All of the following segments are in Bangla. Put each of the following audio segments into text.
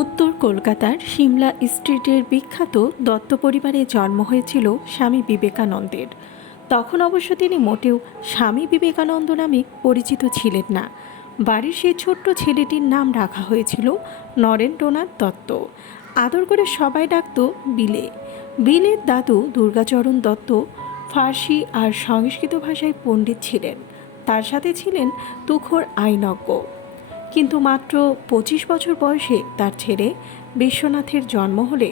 উত্তর কলকাতার সিমলা স্ট্রিটের বিখ্যাত দত্ত পরিবারে জন্ম হয়েছিল স্বামী বিবেকানন্দের। তখন অবশ্য তিনি মোটেও স্বামী বিবেকানন্দ নামে পরিচিত ছিলেন না। বাড়ির সেই ছোট্ট ছেলেটির নাম রাখা হয়েছিল নরেন্দ্রনাথ দত্ত। আদর করে সবাই ডাকত বিলে। বিলের দাদু দুর্গাচরণ দত্ত ফার্সি আর সংস্কৃত ভাষায় পণ্ডিত ছিলেন। তার সাথে ছিলেন তুখোড় আইনজ্ঞ। কিন্তু মাত্র ২৫ বছর বয়সে তার ছেলে বিশ্বনাথের জন্ম হলে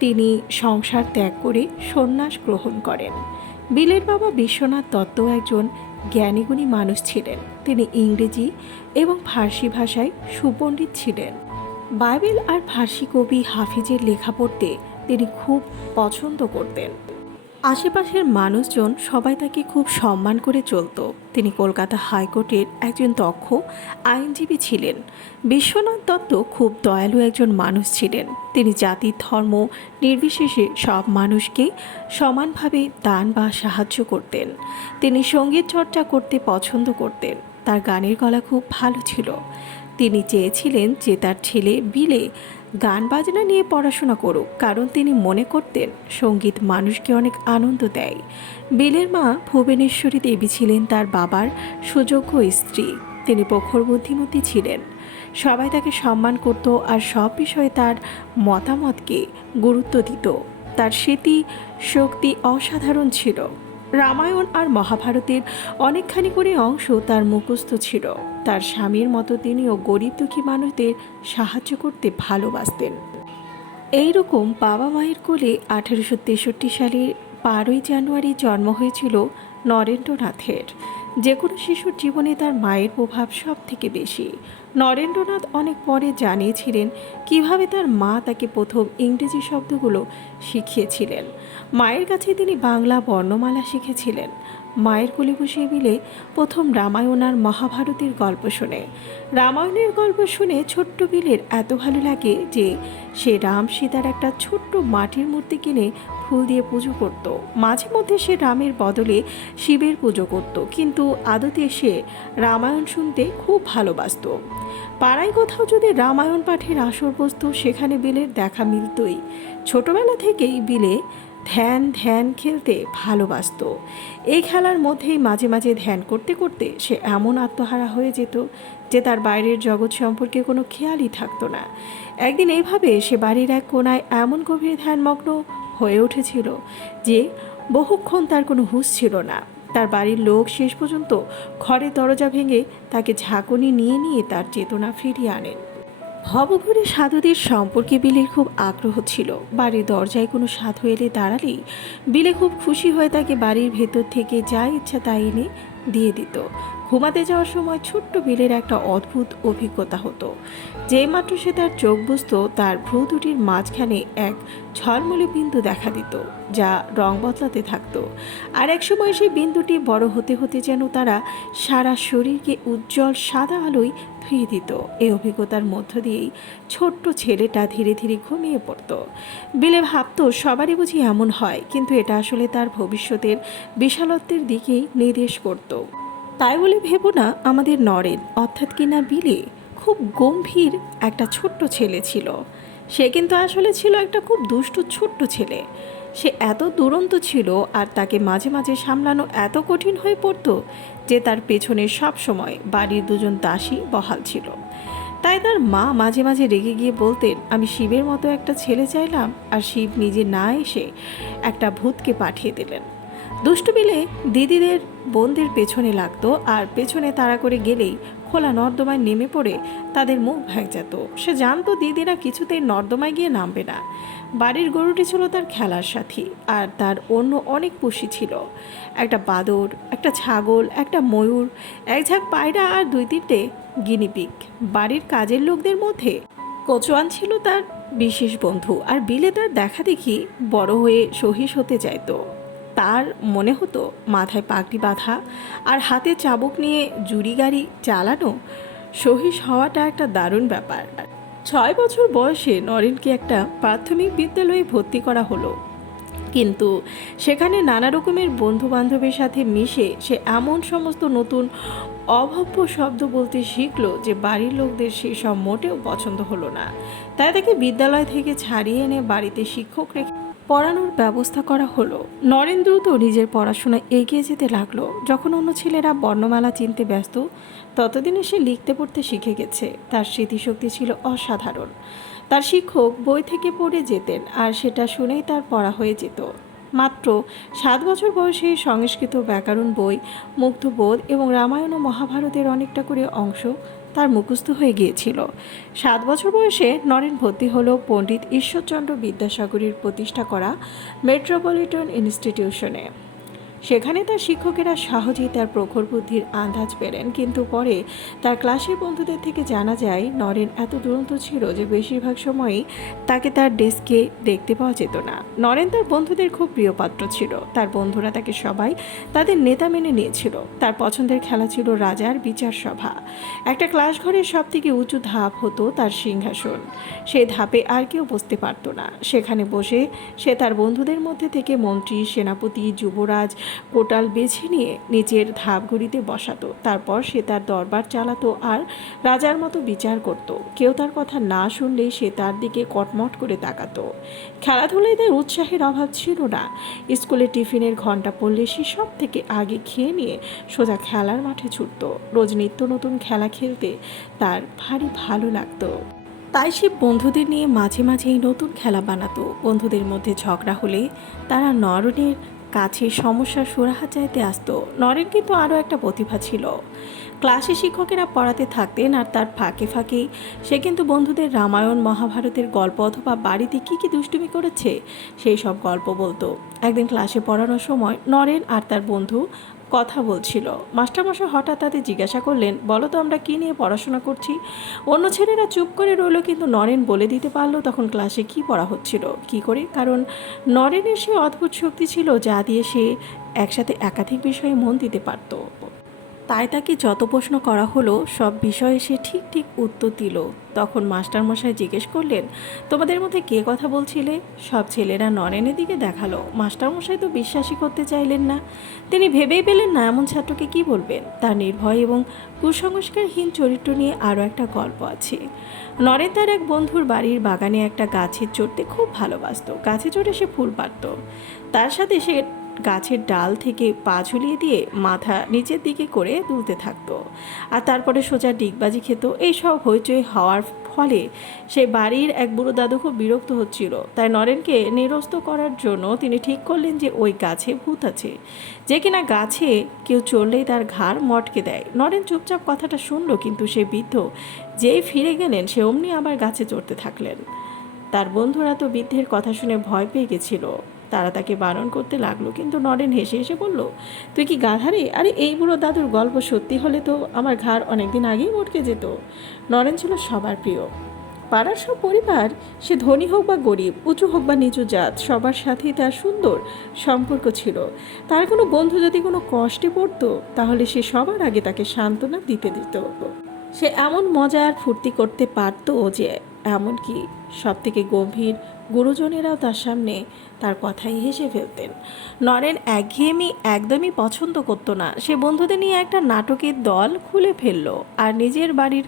তিনি সংসার ত্যাগ করে সন্ন্যাস গ্রহণ করেন। বিলের বাবা বিশ্বনাথ দত্ত একজন জ্ঞানীগুণী মানুষ ছিলেন। তিনি ইংরেজি এবং ফার্সি ভাষায় সুপণ্ডিত ছিলেন। বাইবেল আর ফার্সি কবি হাফিজের লেখা পড়তে তিনি খুব পছন্দ করতেন। আশেপাশের মানুষজন সবাই তাকে খুব সম্মান করে চলত। তিনি কলকাতা হাইকোর্টের একজন দক্ষ আইনজীবী ছিলেন। বিশ্বনাথ দত্ত খুব দয়ালু একজন মানুষ ছিলেন। তিনি জাতি ধর্ম নির্বিশেষে সব মানুষকে সমানভাবে দান বা সাহায্য করতেন। তিনি সঙ্গীত চর্চা করতে পছন্দ করতেন। তার গানের গলা খুব ভালো ছিল। তিনি চেয়েছিলেন যে তার ছেলে বিলে গান বাজনা নিয়ে পড়াশোনা করুক, কারণ তিনি মনে করতেন সঙ্গীত মানুষকে অনেক আনন্দ দেয়। বিলের মা ভুবনেশ্বরী দেবী ছিলেন তার বাবার সুযোগ্য স্ত্রী। তিনি প্রখর বুদ্ধিমতী ছিলেন। সবাই তাকে সম্মান করত আর সব বিষয়ে তার মতামতকে গুরুত্ব দিত। তার স্মৃতি শক্তি অসাধারণ ছিল। রামায়ণ আর মহাভারতের অনেকখানি করে অংশ তার মুখস্থ ছিল। তার স্বামীর মতো তিনিও গরিব দুঃখী মানুষদের সাহায্য করতে ভালোবাসতেন। এইরকম বাবা মায়ের কোলে 1863 সালের 12ই জানুয়ারি জন্ম হয়েছিল নরেন্দ্রনাথের। যে কোনো শিশুর জীবনে তার মায়ের প্রভাব সব থেকে বেশি। নরেন্দ্রনাথ অনেক পরে জানিয়েছিলেন কিভাবে তার মা তাকে প্রথম ইংরেজি শব্দগুলো শিখিয়েছিলেন। মায়ের কাছে তিনি বাংলা বর্ণমালা শিখেছিলেন। মায়ের কোলে বসিয়ে বিলে প্রথম রামায়ণ আর মহাভারতের গল্প শোনে। রামায়ণের গল্প শুনে ছোট্ট বিলের এত ভালো লাগে যে সে রাম সীতার একটা ছোট্ট মাটির মূর্তি কিনে ফুল দিয়ে পুজো করত। মাঝে মধ্যে সে রামের বদলে শিবের পুজো করত, কিন্তু আদতে সে রামায়ণ শুনতে খুব ভালোবাসত। পাড়ায় কোথাও যদি রামায়ণ পাঠের আসর বসতো, সেখানে বিলের দেখা মিলতই। ছোটবেলা থেকেই বিলে ধ্যান ধ্যান খেলতে ভালোবাসত। এই খেলার মধ্যেই মাঝে মাঝে ধ্যান করতে করতে সে এমন আত্মহারা হয়ে যেত যে তার বাইরের জগৎ সম্পর্কে কোনো খেয়ালই থাকতো না। একদিন এইভাবে সে বাড়ির এক কোণায় এমন গভীর ধ্যানমগ্ন হয়ে উঠেছিল যে বহুক্ষণ তার কোনো হুঁশ ছিল না। তার বাড়ির লোক শেষ পর্যন্ত ঘরের দরজা ভেঙে তাকে ঝাঁকুনি নিয়ে নিয়ে তার চেতনা ফিরিয়ে আনেন। ভবঘুরে সাধুদের সম্পর্কে বিলের খুব আগ্রহ ছিল। বাড়ির দরজায় কোনো সাধু এলে দাঁড়ালেই বিলে খুব খুশি হয়ে তাকে বাড়ির ভেতর থেকে যা ইচ্ছা তাই এনে দিয়ে দিত। ঘুমাতে যাওয়ার সময় ছোট্ট বিলের একটা অদ্ভুত অভিজ্ঞতা হতো। যেই মাত্র সে তার চোখ বুঝত, তার ভ্রু দুটির মাঝখানে এক ঝলমলে বিন্দু দেখা দিত, যা রং বদলাতে থাকতো। আর একসময় সেই বিন্দুটি বড় হতে হতে যেন তারা সারা শরীরকে উজ্জ্বল সাদা আলোয় ধুয়ে দিত। এই অভিজ্ঞতার মধ্য দিয়েই ছোট্ট ছেলেটা ধীরে ধীরে ঘুমিয়ে পড়ত। বিলে ভাবত সবারই বুঝি এমন হয়, কিন্তু এটা আসলে তার ভবিষ্যতের বিশালত্বের দিকেই নির্দেশ করত। তাই বলে ভেবো না আমাদের নরেন অর্থাৎ কিনা বিলে খুব গম্ভীর একটা ছোট্ট ছেলে ছিল। সে কিন্তু আসলে ছিল একটা খুব দুষ্টু ছোট্ট ছেলে। সে এত দুরন্ত ছিল আর তাকে মাঝে মাঝে সামলানো এত কঠিন হয়ে পড়তো যে তার পেছনে সব সময় বাড়ির দুজন দাসী বহাল ছিল। তাই তার মা মাঝে মাঝে রেগে গিয়ে বলতেন, আমি শিবের মতো একটা ছেলে চাইলাম, আর শিব নিজে না এসে একটা ভূতকে পাঠিয়ে দিলেন। দুষ্টু বিলে দিদিদের বোনদের পেছনে লাগতো, আর পেছনে তাড়া করে গেলেই খোলা নর্দমায় নেমে পড়ে তাদের মুখ ভেঙে। সে জানতো দিদিরা কিছুতেই নর্দমায় গিয়ে নামবে না। বাড়ির গরুটি ছিল তার খেলার সাথী, আর তার অন্য অনেক পশু ছিল। একটা বাদর, একটা ছাগল, একটা ময়ূর, এক ঝাঁক পায়রা আর 2-3টে গিনিপিগ। বাড়ির কাজের লোকদের মধ্যে কচুয়ান ছিল তার বিশেষ বন্ধু, আর বিলে তার দেখা দেখি বড় হয়ে সহিস হতে চাইতো। তার মনে হতো মাথায় পাগড়ি বাঁধা আর হাতে চাবুক নিয়ে জুড়ি গাড়ি চালানো সহিস হওয়াটা একটা দারুণ ব্যাপার। 6 বছর বয়সে নরেনকে একটা প্রাথমিক বিদ্যালয়ে ভর্তি করা হলো, কিন্তু সেখানে নানা রকমের বন্ধু বান্ধবের সাথে মিশে সে এমন সমস্ত নতুন অভব্য শব্দ বলতে শিখলো যে বাড়ির লোকদের সেই সব মোটেও পছন্দ হলো না। তাই তাকে বিদ্যালয় থেকে ছাড়িয়ে এনে বাড়িতে শিক্ষক রেখে পড়ানোর ব্যবস্থা করা হলো। নরেন দ্রুত নিজের পড়াশোনায় এগিয়ে যেতে লাগলো। যখন অন্য ছেলেরা বর্ণমালা চিনতে ব্যস্ত, ততদিনে সে লিখতে পড়তে শিখে গেছে। তার স্মৃতিশক্তি ছিল অসাধারণ। তার শিক্ষক বই থেকে পড়ে যেতেন আর সেটা শুনেই তার পড়া হয়ে যেত। মাত্র 7 বছর বয়সে সংস্কৃত ব্যাকরণ বই, মুগ্ধবোধ এবং রামায়ণ ও মহাভারতের অনেকটা করে অংশ তার মুখস্থ হয়ে গিয়েছিল। 7 বছর বয়সে নরেন ভর্তি হলো পণ্ডিত ঈশ্বরচন্দ্র বিদ্যাসাগরের প্রতিষ্ঠা করা মেট্রোপলিটন ইনস্টিটিউশনে। সেখানে তার শিক্ষকেরা সহজেই তার প্রখর বুদ্ধির আন্দাজ পেলেন, কিন্তু পরে তার ক্লাসের বন্ধুদের থেকে জানা যায় নরেন এত দুরন্ত ছিল যে বেশিরভাগ সময়ই তাকে তার ডেস্কে দেখতে পাওয়া যেত না। নরেন তার বন্ধুদের খুব প্রিয় পাত্র ছিল। তার বন্ধুরা তাকে সবাই তাদের নেতা মেনে নিয়েছিল। তার পছন্দের খেলা ছিল রাজার বিচার সভা। একটা ক্লাস ঘরের সব থেকে উঁচু ধাপ হতো তার সিংহাসন। সেই ধাপে আর কেউ বসতে পারতো না। সেখানে বসে সে তার বন্ধুদের মধ্যে থেকে মন্ত্রী, সেনাপতি, যুবরাজ, কোটাল বেছে নিয়ে নিচের ধাপগুলিতে বসাতো। তারপর সে তার দরবার চালাতো আর রাজার মতো বিচার করত। কেউ তার কথা না শুনলেই সে তার দিকে কটমট করে তাকাতো। খেলাধুলায় তার উৎসাহের অভাব ছিল না। স্কুলে টিফিনের ঘন্টা পড়লে সে সব থেকে আগে খেয়ে নিয়ে সোজা খেলার মাঠে ছুটত। রোজ নিত্য নতুন খেলা খেলতে তার ভারী ভালো লাগতো। তাই সে বন্ধুদের নিয়ে মাঝে মাঝেই নতুন খেলা বানাতো। বন্ধুদের মধ্যে ঝগড়া হলে তারা নরেনের কাছে সমস্যার সুরাহা চাইতে আসতো। নরেন কিন্তু আরও একটা প্রতিভা ছিল। ক্লাসে শিক্ষকেরা পড়াতে থাকতেন আর তার ফাঁকে ফাঁকেই সে কিন্তু বন্ধুদের রামায়ণ মহাভারতের গল্প অথবা বাড়িতে কী কী দুষ্টুমি করেছে সেই সব গল্প বলতো। একদিন ক্লাসে পড়ানোর সময় নরেন আর তার বন্ধু কথা বলছিল। মাস্টারমশাই হঠাৎ তাদের জিজ্ঞাসা করলেন, বলো তো আমরা কী নিয়ে পড়াশোনা করছি। অন্য ছেলেরা চুপ করে রইল, কিন্তু নরেন বলে দিতে পারলো তখন ক্লাসে কি পড়া হচ্ছিল। কি করে? কারণ নরেনের সে অদ্ভুত শক্তি ছিল যা দিয়ে সে একসাথে একাধিক বিষয়ে মন দিতে পারত। তাই তাকে যত প্রশ্ন করা হলো সব বিষয়ে সে ঠিক ঠিক উত্তর দিল। তখন মাস্টারমশাই জিজ্ঞেস করলেন, তোমাদের মধ্যে কে কথা বলছিলে? সব ছেলেরা নরেনের দিকে দেখালো। মাস্টারমশাই তো বিশ্বাসই করতে চাইলেন না। তিনি ভেবেই পেলেন না এমন ছাত্রকে কি বলবেন। তার নির্ভয় এবং কুসংস্কারহীন চরিত্র নিয়ে আরও একটা গল্প আছে। নরেন তার এক বন্ধুর বাড়ির বাগানে একটা গাছে চড়তে খুব ভালোবাসত। গাছে চড়ে সে ফুল পারত। তার সাথে সে গাছের ডাল থেকে পা ঝুলিয়ে দিয়ে মাথা নিচের দিকে করে দুলতে থাকতো আর তারপরে সোজা ডিগবাজি খেত। এই সব হইচই হওয়ার ফলে সে বাড়ির এক বুড়ো দাদু খুব বিরক্ত হচ্ছিল। তাই নরেনকে নিরস্ত করার জন্য তিনি ঠিক করলেন যে ওই গাছে ভূত আছে, যে কিনা গাছে কেউ চড়লেই তার ঘাড় মটকে দেয়। নরেন চুপচাপ কথাটা শুনলো, কিন্তু সে বৃদ্ধ যেই ফিরে গেলেন সে অমনি আবার গাছে চড়তে থাকলেন। তার বন্ধুরা তো বৃদ্ধের কথা শুনে ভয় পেয়ে গেছিল। তারা তাকে বারণ করতে লাগলো, কিন্তু নরেন হেসে হেসে বলল, তুই কি গাধা রে? আরে এই বুড়ো দাদুর গল্প সত্যি হলে তো আমার ঘাড় অনেকদিন আগেই মটকে যেত। নরেন ছিল সবার প্রিয়। পাড়ার সব পরিবার, সে ধনী হোক বা গরিব, উঁচু হোক বা নিচু জাত, সবার সাথেই তার সুন্দর সম্পর্ক ছিল। তার কোনো বন্ধু যদি কোনো কষ্টে পড়তো তাহলে সে সবার আগে তাকে সান্ত্বনা দিতে দিত। সে এমন মজা আর ফুর্তি করতে পারতো যে এমনকি সব থেকে গম্ভীর গুরুজনেরাও তার সামনে তার কথাই হেসে ফেলতেন। নরেন একঘেয়েমি একদমই পছন্দ করতো না। সে বন্ধুদের নিয়ে একটা নাটকের দল খুলে ফেললো আর নিজের বাড়ির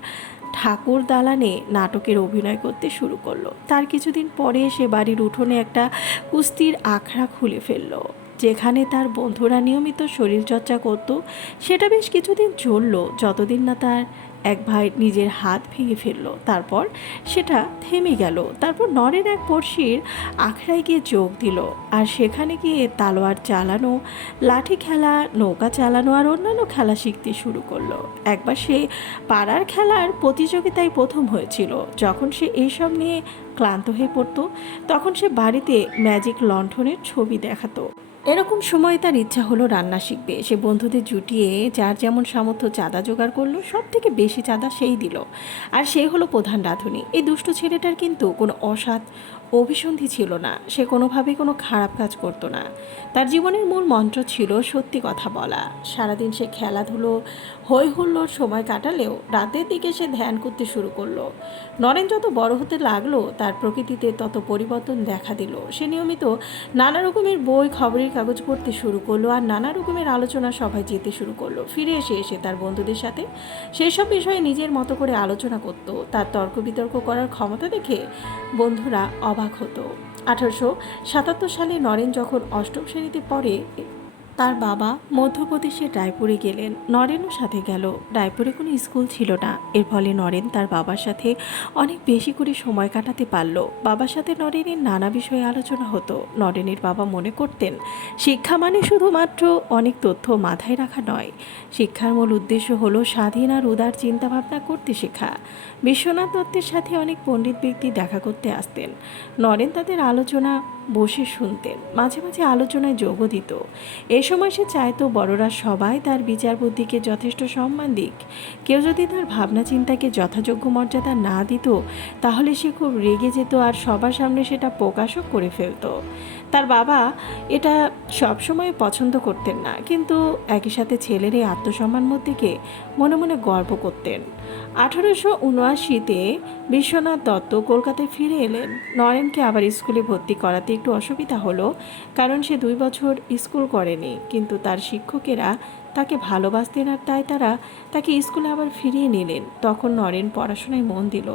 ঠাকুর দালানে নাটকের অভিনয় করতে শুরু করলো। তার কিছুদিন পরে সে বাড়ির উঠোনে একটা কুস্তির আখড়া খুলে ফেললো, যেখানে তার বন্ধুরা নিয়মিত শরীরচর্চা করত। সেটা বেশ কিছুদিন চললো, যতদিন না তার এক ভাই নিজের হাত ভেঙে ফেললো। তারপর সেটা থেমে গেল। তারপর নরেন এক পড়শির আখড়ায় গিয়ে যোগ দিল আর সেখানে গিয়ে তালোয়ার চালানো, লাঠি খেলা, নৌকা চালানো আর অন্যান্য খেলা শিখতে শুরু করলো। একবার সে পাড়ার খেলার প্রতিযোগিতায় প্রথম হয়েছিল। যখন সে এইসব নিয়ে ক্লান্ত হয়ে পড়তো তখন সে বাড়িতে ম্যাজিক লণ্ঠনের ছবি দেখাতো। এরকম সময় তার ইচ্ছা হলো রান্না শিখবে। সে বন্ধুদের জুটিয়ে যার যেমন সামর্থ্য চাঁদা জোগাড় করলো, সব থেকে বেশি চাঁদা সেই দিল। আর সেই হলো প্রধান রাঁধুনি। এই দুষ্ট ছেলেটার কিন্তু কোনো অসৎ অভিসন্ধি ছিল না, সে কোনোভাবেই কোনো খারাপ কাজ করতো না। তার জীবনের মূল মন্ত্র ছিল সত্যি কথা বলা। সারাদিন সে খেলাধুলো হই হুল্লোড় সময় কাটালেও রাতের দিকে সে ধ্যান করতে শুরু করলো। নরেন যত বড় হতে লাগলো তার প্রকৃতিতে তত পরিবর্তন দেখা দিল। সে নিয়মিত নানা রকমের বই খবরের কাগজ পড়তে শুরু করলো আর নানা রকমের আলোচনা সভায় যেতে শুরু করলো। ফিরে এসে তার বন্ধুদের সাথে সেসব বিষয়ে নিজের মতো করে আলোচনা করত। তার তর্ক বিতর্ক করার ক্ষমতা দেখে বন্ধুরা অবাক হতো। 1877 সালে নরেন যখন অষ্টম শ্রেণীতে পড়ে, তার বাবা মধ্যপ্রদেশের রায়পুরে গেলেন। নরেনও সাথে গেল। রায়পুরে কোনো স্কুল ছিল না, এর ফলে নরেন তার বাবার সাথে অনেক বেশি করে সময় কাটাতে পারল। বাবার সাথে নরেনের নানা বিষয়ে আলোচনা হতো। নরেনের বাবা মনে করতেন শিক্ষা মানে শুধুমাত্র অনেক তথ্য মাথায় রাখা নয়, শিক্ষার মূল উদ্দেশ্য হলো স্বাধীন আর উদার চিন্তাভাবনা করতে শেখা। বিশ্বনাথ দত্তের সাথে অনেক পণ্ডিত ব্যক্তি দেখা করতে আসতেন। নরেন তাদের আলোচনা বসে শুনতেন, মাঝে মাঝে আলোচনায় যোগও দিত। এ সময় সে চাইতো বড়রা সবাই তার বিচার বুদ্ধিকে যথেষ্ট সম্মান দিক। কেউ যদি তার ভাবনা চিন্তাকে যথাযোগ্য মর্যাদা না দিত, তাহলে সে খুব রেগে যেত আর সবার সামনে সেটা প্রকাশও করে ফেলতো। তার বাবা এটা সবসময় পছন্দ করতেন না, কিন্তু একই সাথে ছেলের এই আত্মসম্মান থেকে মনে মনে গর্ব করতেন। 1879-তে বিশ্বনাথ দত্ত কলকাতায় ফিরে এলেন। নরেনকে আবার স্কুলে ভর্তি করাতে একটু অসুবিধা হলো, কারণ সে 2 বছর স্কুল করেনি। কিন্তু তার শিক্ষকেরা তাকে ভালোবাসতেন আর তাই তারা তাকে স্কুলে আবার ফিরিয়ে নিলেন। তখন নরেন পড়াশোনায় মন দিল।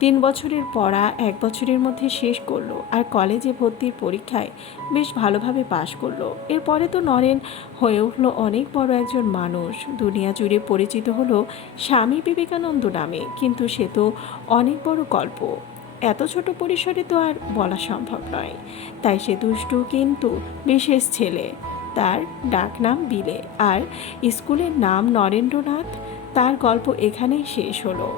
3 বছরের পড়া 1 বছরের মধ্যে শেষ করলো আর কলেজে ভর্তির পরীক্ষায় বেশ ভালোভাবে পাশ করলো। এরপরে তো নরেন হয়ে উঠলো অনেক বড় একজন মানুষ। দুনিয়া জুড়ে পরিচিত হলো স্বামী বিবেকানন্দ নামে। কিন্তু সে তো অনেক বড় গল্প, এত ছোট পরিসরে তো আর বলা সম্ভব নয়। তাই সে দুষ্টু কিন্তু বিশেষ ছেলে। তার ডাকনাম বিলে আর স্কুলের নাম নরেন্দ্রনাথ। তার গল্প এখানেই শেষ হলো।